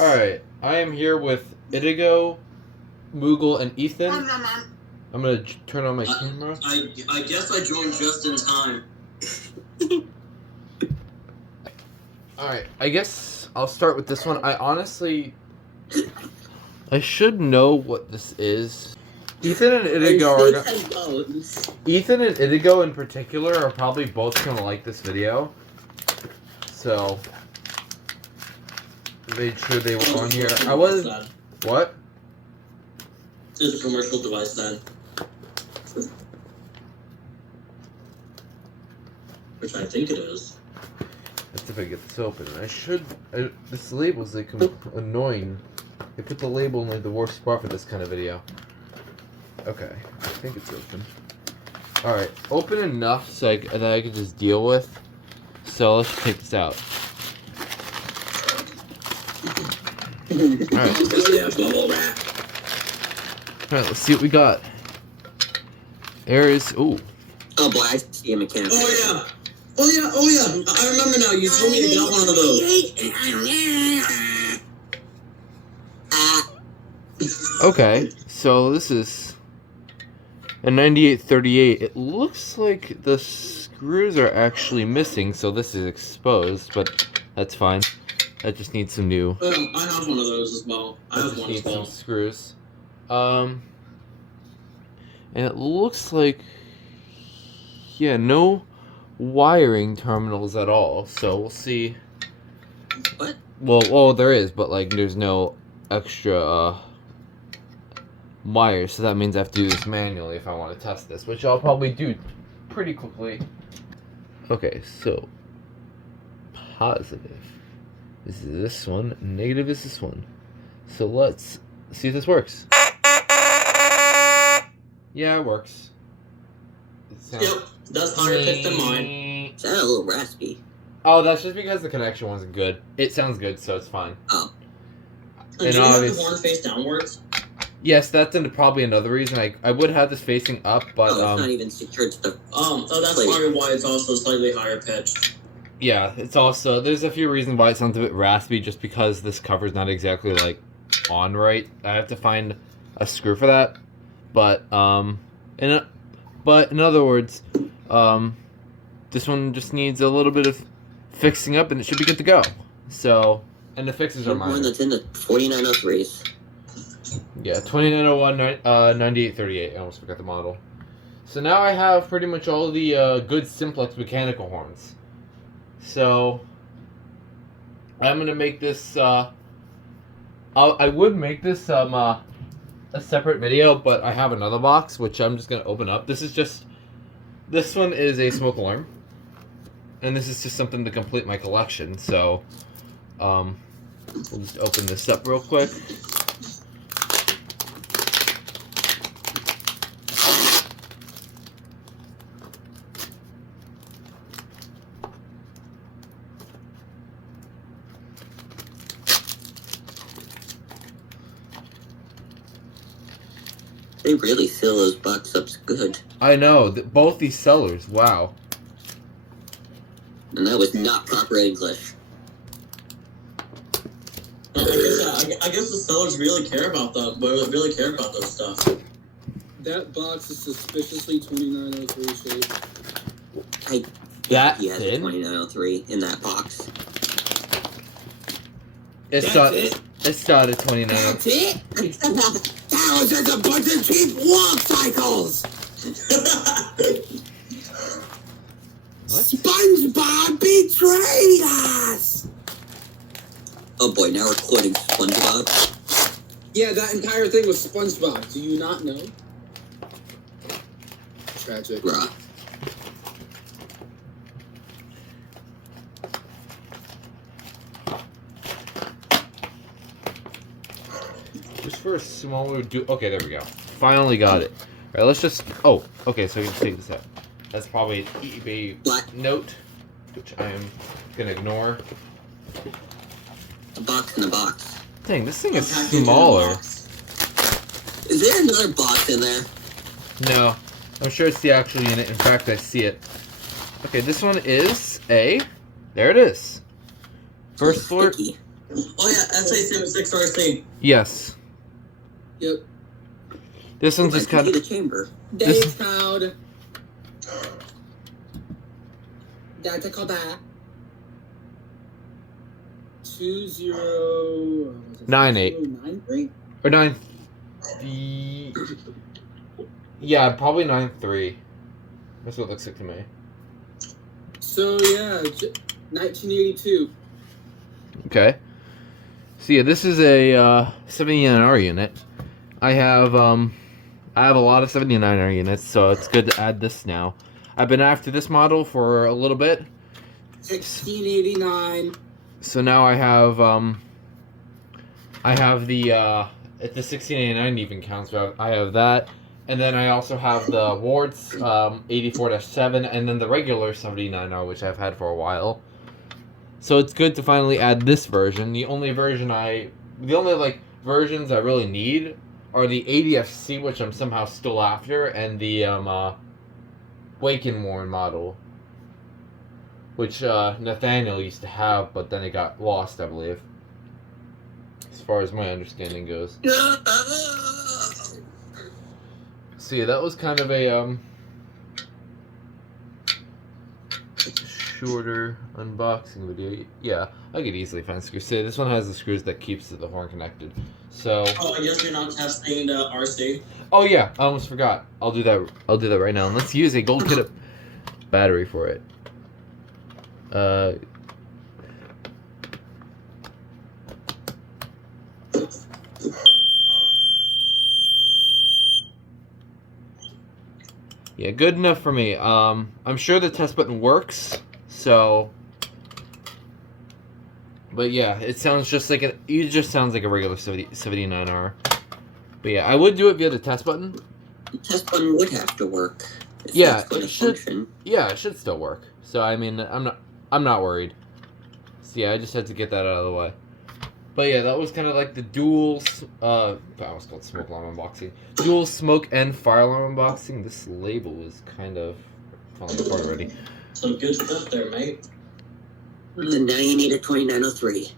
Alright, I am here with Itigo, Moogle, and Ethan. I'm gonna turn on my camera. I guess I joined just in time. Alright, I guess I'll start with this one. I should know what this is. Ethan and Itigo in particular are probably both gonna like this video. So made sure they were on here. I was what? It's a commercial device then. Which I think it is. Let's see if I get this open. This label's like annoying. They put the label in like the worst spot for this kind of video. Okay, I think it's open. Alright, open enough so that I can just deal with. So let's take this out. Alright, let's see what we got. There is, ooh. Oh boy, I see a mechanic. Oh yeah! I remember now, you told me to get one of those. Okay, so this is a 9838. It looks like the screws are actually missing, so this is exposed, but that's fine. That just needs some new. I have one of those as well. I have one as well. Some screws. And it looks like, yeah, no wiring terminals at all. So we'll see. What? Well, there is, but like, there's no extra wires. So that means I have to do this manually if I want to test this, which I'll probably do pretty quickly. Okay, so positive is this one, negative is this one. So let's see if this works. Yeah, it works. Yep, that's higher pitched than mine. Sounded a little raspy. Oh, that's just because the connection wasn't good. It sounds good, so it's fine. Oh. And do you have the horn face downwards? Yes, that's probably another reason. I would have this facing up, but it's not even secured to the. So that's probably why it's also slightly higher pitched. Yeah, it's also, there's a few reasons why it sounds a bit raspy, just because this cover's not exactly like on right. I have to find a screw for that. But in other words, this one just needs a little bit of fixing up, and it should be good to go. So, and the fixes are minor. One that's in the 4903s. Yeah, 2901, 9838. I almost forgot the model. So now I have pretty much all the good Simplex mechanical horns. So I'm gonna make this. I would make this a separate video, but I have another box which I'm just gonna open up. This one is a smoke alarm, and this is just something to complete my collection. So we'll just open this up real quick. They really seal those box ups good. I know, both these sellers, wow. And that was not proper English. I guess the sellers really care about them, but really care about those stuff. That box is suspiciously 2903 shaped. He has a 2903 in that box. It's not a 29. That's it? That was just a bunch of cheap walk cycles! What? SpongeBob betrayed us! Oh boy, now we're quoting SpongeBob. Yeah, that entire thing was SpongeBob. Do you not know? Tragic. Bruh. Just for a smaller okay, there we go. Finally got it. Alright, let's just, oh, okay, so we can take this out. That's probably an eBay note, which I am gonna ignore. A box in a box. Dang, this thing is smaller. Is there another box in there? No, I'm sure it's the actual unit. In fact, I see it. Okay, this one is a, there it is. First floor, Oh yeah, SA76RC. Yes. Yep. This one's just I can kind see of... the chamber. Day This- proud. That's a call back. 98. 2093? Or 9... Yeah, probably 9.3. That's what it looks like to me. So yeah, 1982. Okay. So yeah, this is a 79R unit. I have a lot of 79R units, so it's good to add this now. I've been after this model for a little bit. 1689. So now I have the if the 1689 even counts, so I have that. And then I also have the Wards 84-7 and then the regular 79R, which I've had for a while. So it's good to finally add this version. The only versions I really need are the ADFC, which I'm somehow still after, and the Wake and Warn model, which Nathaniel used to have, but then it got lost, I believe, as far as my understanding goes. So yeah, that was kind of a shorter unboxing video. Yeah, I could easily find screws. So this one has the screws that keeps the horn connected. So. Oh, I guess you're not testing the RC. Oh yeah, I almost forgot. I'll do that. I'll do that right now. And let's use a gold kit battery for it. Yeah, good enough for me. I'm sure the test button works. So, but yeah, it sounds just like it just sounds like a regular 79R. But yeah, I would do it via the test button. The test button would have to work. If Yeah, that's going it to should. function. Yeah, it should still work. So I mean, I'm not worried. So yeah, I just had to get that out of the way. But yeah, that was kind of like the dual. I was called smoke alarm unboxing. Dual smoke and fire alarm unboxing. This label is kind of falling apart already. Some good stuff there, mate. And now you need a 2903.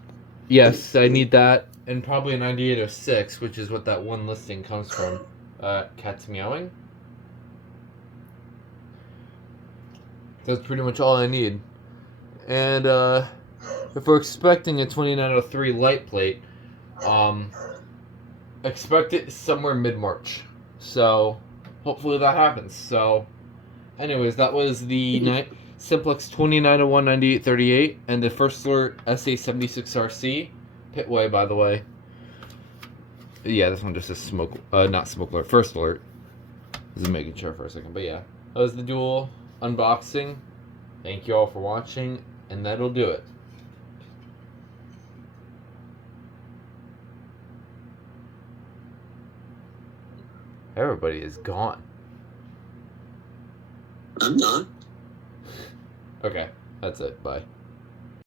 Yes, I need that, and probably a 9806, which is what that one listing comes from. Cat's meowing. That's pretty much all I need. And if we're expecting a 2903 light plate, expect it somewhere mid-March. So hopefully that happens. So anyways, that was the Simplex 2901-9838 and the First Alert SA76RC. Pitway, by the way. Yeah, this one just says smoke, not smoke alert, First Alert. Just making sure for a second, but yeah. That was the dual unboxing. Thank you all for watching, and that'll do it. Everybody is gone. I'm not. Okay, that's it. Bye.